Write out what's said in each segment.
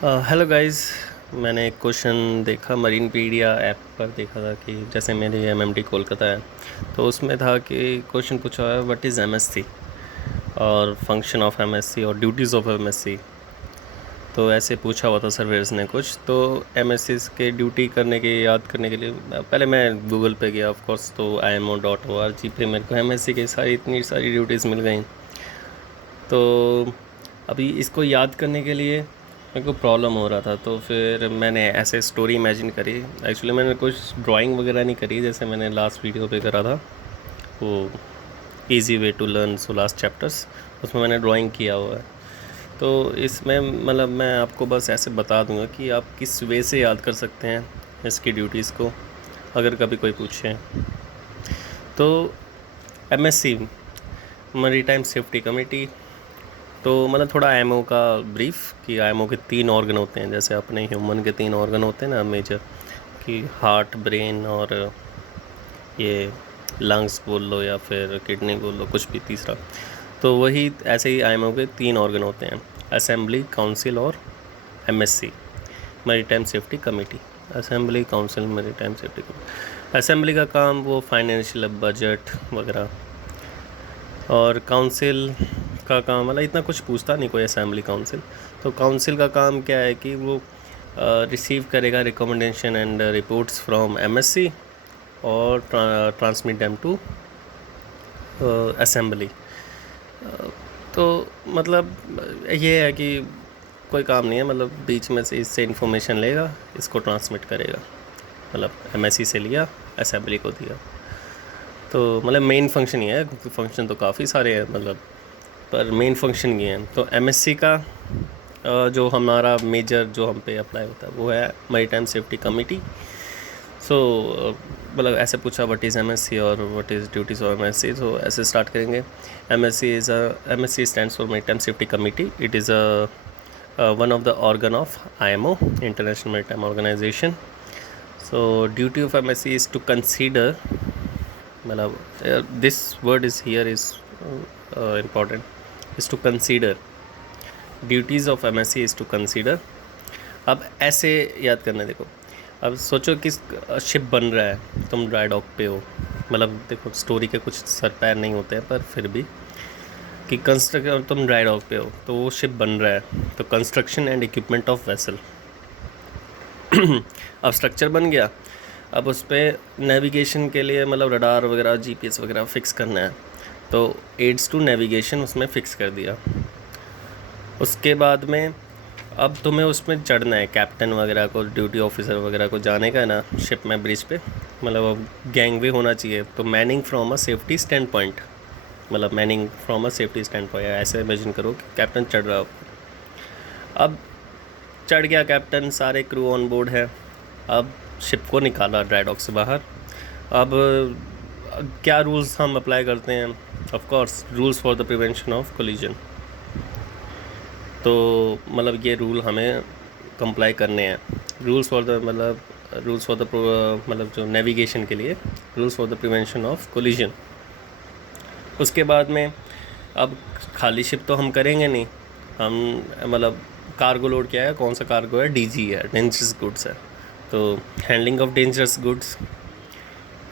Hello guys. मैंने एक question देखा मरीनपीडिया ऐप पर देखा था कि जैसे मेरी एमएमटी कोलकाता है, तो उसमें था कि क्वेश्चन पूछा है व्हाट इज़ एमएससी और फंक्शन ऑफ एमएससी और ड्यूटीज़ ऑफ एमएससी। तो ऐसे पूछा हुआ था सर्वेयर्स ने कुछ। तो एमएससी के ड्यूटी करने के याद करने के लिए पहले मैं गूगल पे गया ऑफ कोर्स, तो IMO.org पे मेरे को एमएससी की इतनी सारी ड्यूटीज़ मिल गई। तो अभी इसको याद करने के लिए मेरे को प्रॉब्लम हो रहा था, तो फिर मैंने ऐसे स्टोरी इमेजिन करी। एक्चुअली मैंने कुछ ड्राइंग वगैरह नहीं करी जैसे मैंने लास्ट वीडियो पे करा था, वो easy way to learn so last chapters, उसमें मैंने ड्राइंग किया हुआ है। तो इसमें मतलब मैं आपको बस ऐसे बता दूंगा कि आप किस वे से याद कर सकते हैं इसकी ड्यूटीज़ को, अगर कभी कोई पूछे। तो MSC मरी टाइम सेफ्टी कमेटी, तो मतलब थोड़ा आईएमओ का ब्रीफ कि आईएमओ के 3 ऑर्गन होते हैं, जैसे अपने ह्यूमन के 3 ऑर्गन होते हैं ना मेजर, कि हार्ट, ब्रेन और ये लंग्स बोल लो या फिर किडनी बोल लो, कुछ भी तीसरा। तो वही ऐसे ही आईएमओ के 3 ऑर्गन होते हैं, असेंबली, काउंसिल और MSC maritime safety committee. Assembly, council, maritime safety committee. Assembly का काम वो फाइनेंशियल, बजट वगैरह, और काउंसिल का काम मतलब इतना कुछ पूछता नहीं कोई असेंबली काउंसिल। तो काउंसिल का काम क्या है कि वो रिसीव करेगा recommendation and reports from MSC और ट्रांसमिट देम टू असेंबली। तो मतलब ये है कि कोई काम नहीं है, मतलब बीच में से इससे इन्फॉर्मेशन लेगा, इसको ट्रांसमिट करेगा, मतलब MSC से लिया, असेंबली को दिया। तो मतलब मेन फंक्शन ये है, फंक्शन तो काफ़ी सारे हैं मतलब, पर मेन फंक्शन ये है। तो MSC का जो हमारा मेजर जो हम पे अप्लाई होता है वो है मैरीटाइम सेफ्टी कमेटी। सो मतलब ऐसे पूछा व्हाट इज़ MSC और what is duties of MSC, तो ऐसे स्टार्ट करेंगे। MSC stands for maritime safety committee. It is one of the organ of IMO, International Maritime Organization. So duty of MSC is to consider, मतलब this word is here is important, is to consider. Duties of MSC is to consider. अब ऐसे याद करना, देखो अब सोचो कि ship बन रहा है, तुम ड्राई डॉक पे हो, मतलब देखो स्टोरी के कुछ सर पैर नहीं होते हैं पर फिर भी, कि कंस्ट्रक्शन, तुम ड्राई डॉक पे हो तो वो शिप बन रहा है, तो construction and equipment of vessel. अब स्ट्रक्चर बन गया, अब उस पर नेविगेशन के लिए मतलब रडार वगैरह, GPS वगैरह फिक्स करना है, तो एड्स टू नेविगेशन उसमें फ़िक्स कर दिया। उसके बाद में अब तुम्हें उसमें चढ़ना है, कैप्टन वगैरह को, ड्यूटी ऑफिसर वगैरह को जाने का है ना शिप में, ब्रिज पे, मतलब अब गैंगवे होना चाहिए। तो manning from a safety standpoint, मतलब manning from a safety standpoint, ऐसे इमेजिन करो कि कैप्टन चढ़ रहा हो। अब चढ़ गया कैप्टन, सारे क्रू ऑन बोर्ड है। अब शिप को निकाला ड्राई डॉक से बाहर। अब क्या रूल्स हम अप्लाई करते हैं? Of course rules for the prevention of collision. तो मतलब ये रूल हमें कंप्लाई करने हैं। रूल्स फॉर द मतलब जो नेविगेशन के लिए, rules for the prevention of collision. उसके बाद में अब खाली शिप तो हम करेंगे नहीं, हम मतलब कार्गो लोड क्या है, कौन सा कार्गो है, DG है, डेंजरस गुड्स है, तो हैंडलिंग ऑफ डेंजरस गुड्स।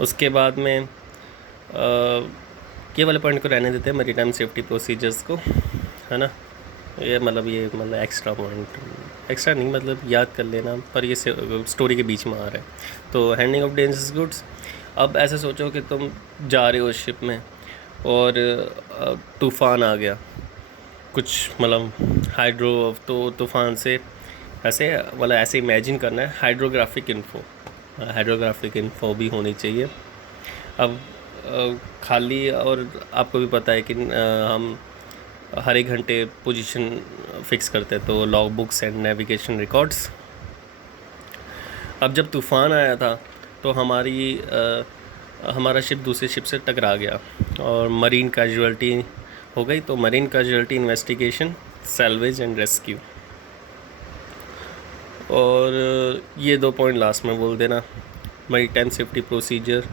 उसके बाद में ये वाले पॉइंट को रहने देते हैं, मैरीटाइम सेफ्टी प्रोसीजर्स को, है ना। ये मतलब एक्स्ट्रा पॉइंट, एक्स्ट्रा नहीं मतलब याद कर लेना, पर ये स्टोरी के बीच में आ रहा है। तो हैंडलिंग ऑफ डेंजरस गुड्स। अब ऐसे सोचो कि तुम जा रहे हो शिप में और तूफ़ान आ गया, कुछ मतलब हाइड्रो, तो तूफ़ान से ऐसे मतलब ऐसे इमेजिन करना है, हाइड्रोग्राफिक इन्फो भी होनी चाहिए। अब खाली, और आपको भी पता है कि हम हर एक घंटे पोजीशन फिक्स करते हैं, तो log books and navigation records. अब जब तूफ़ान आया था तो हमारा शिप दूसरे शिप से टकरा गया और मरीन कैजुअल्टी हो गई। तो marine casualty investigation, salvage and rescue. और ये 2 पॉइंट लास्ट में बोल देना, maritime safety procedure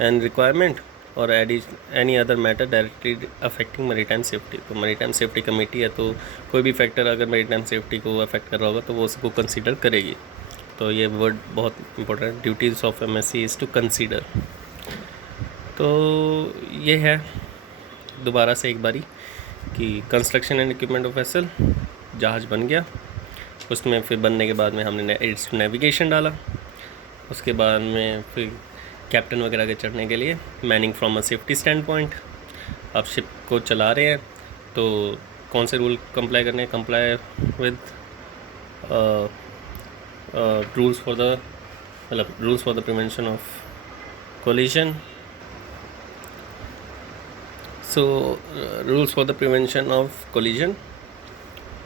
and requirement और any other matter directly affecting maritime safety. तो मैरीटाइम सेफ्टी कमेटी है, तो कोई भी फैक्टर अगर मैरीटाइम सेफ्टी को अफेक्ट कर रहा होगा तो वो उसको कंसीडर करेगी। तो ये वर्ड बहुत important, duties of MSC is to consider. तो ये है दोबारा से एक बारी कि construction and equipment of vessel, जहाज़ बन गया, उसमें फिर बनने के बाद में हमने एड्स टू नेविगेशन डाला, उसके बाद में फिर कैप्टन वगैरह के चढ़ने के लिए Manning from a safety stand point. आप शिप को चला रहे हैं तो कौन से रूल कंप्लाई करने हैं, comply with rules for the rules for the prevention of collision. So rules for the prevention of collision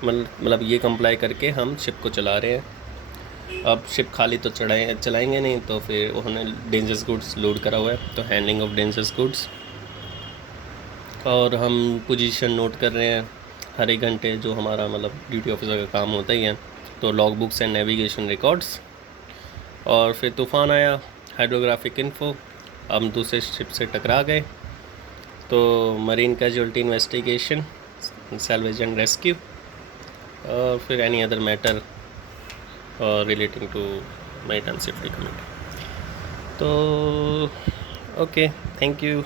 मतलब ये कंप्लाई करके हम शिप को चला रहे हैं। अब शिप खाली तो चलाएंगे नहीं, तो फिर उन्होंने डेंजरस गुड्स लोड करा हुआ है, तो हैंडलिंग ऑफ डेंजरस गुड्स। और हम पोजीशन नोट कर रहे हैं हर एक घंटे, जो हमारा मतलब ड्यूटी ऑफिसर का काम होता ही है। तो log books and navigation records. और फिर तूफ़ान आया, हाइड्रोग्राफिक इन्फो, हम दूसरे शिप से टकरा गए, तो marine casualty investigation, salvage and rescue, और फिर any other matter relating to maritime safety committee. तो ओके, थैंक यू।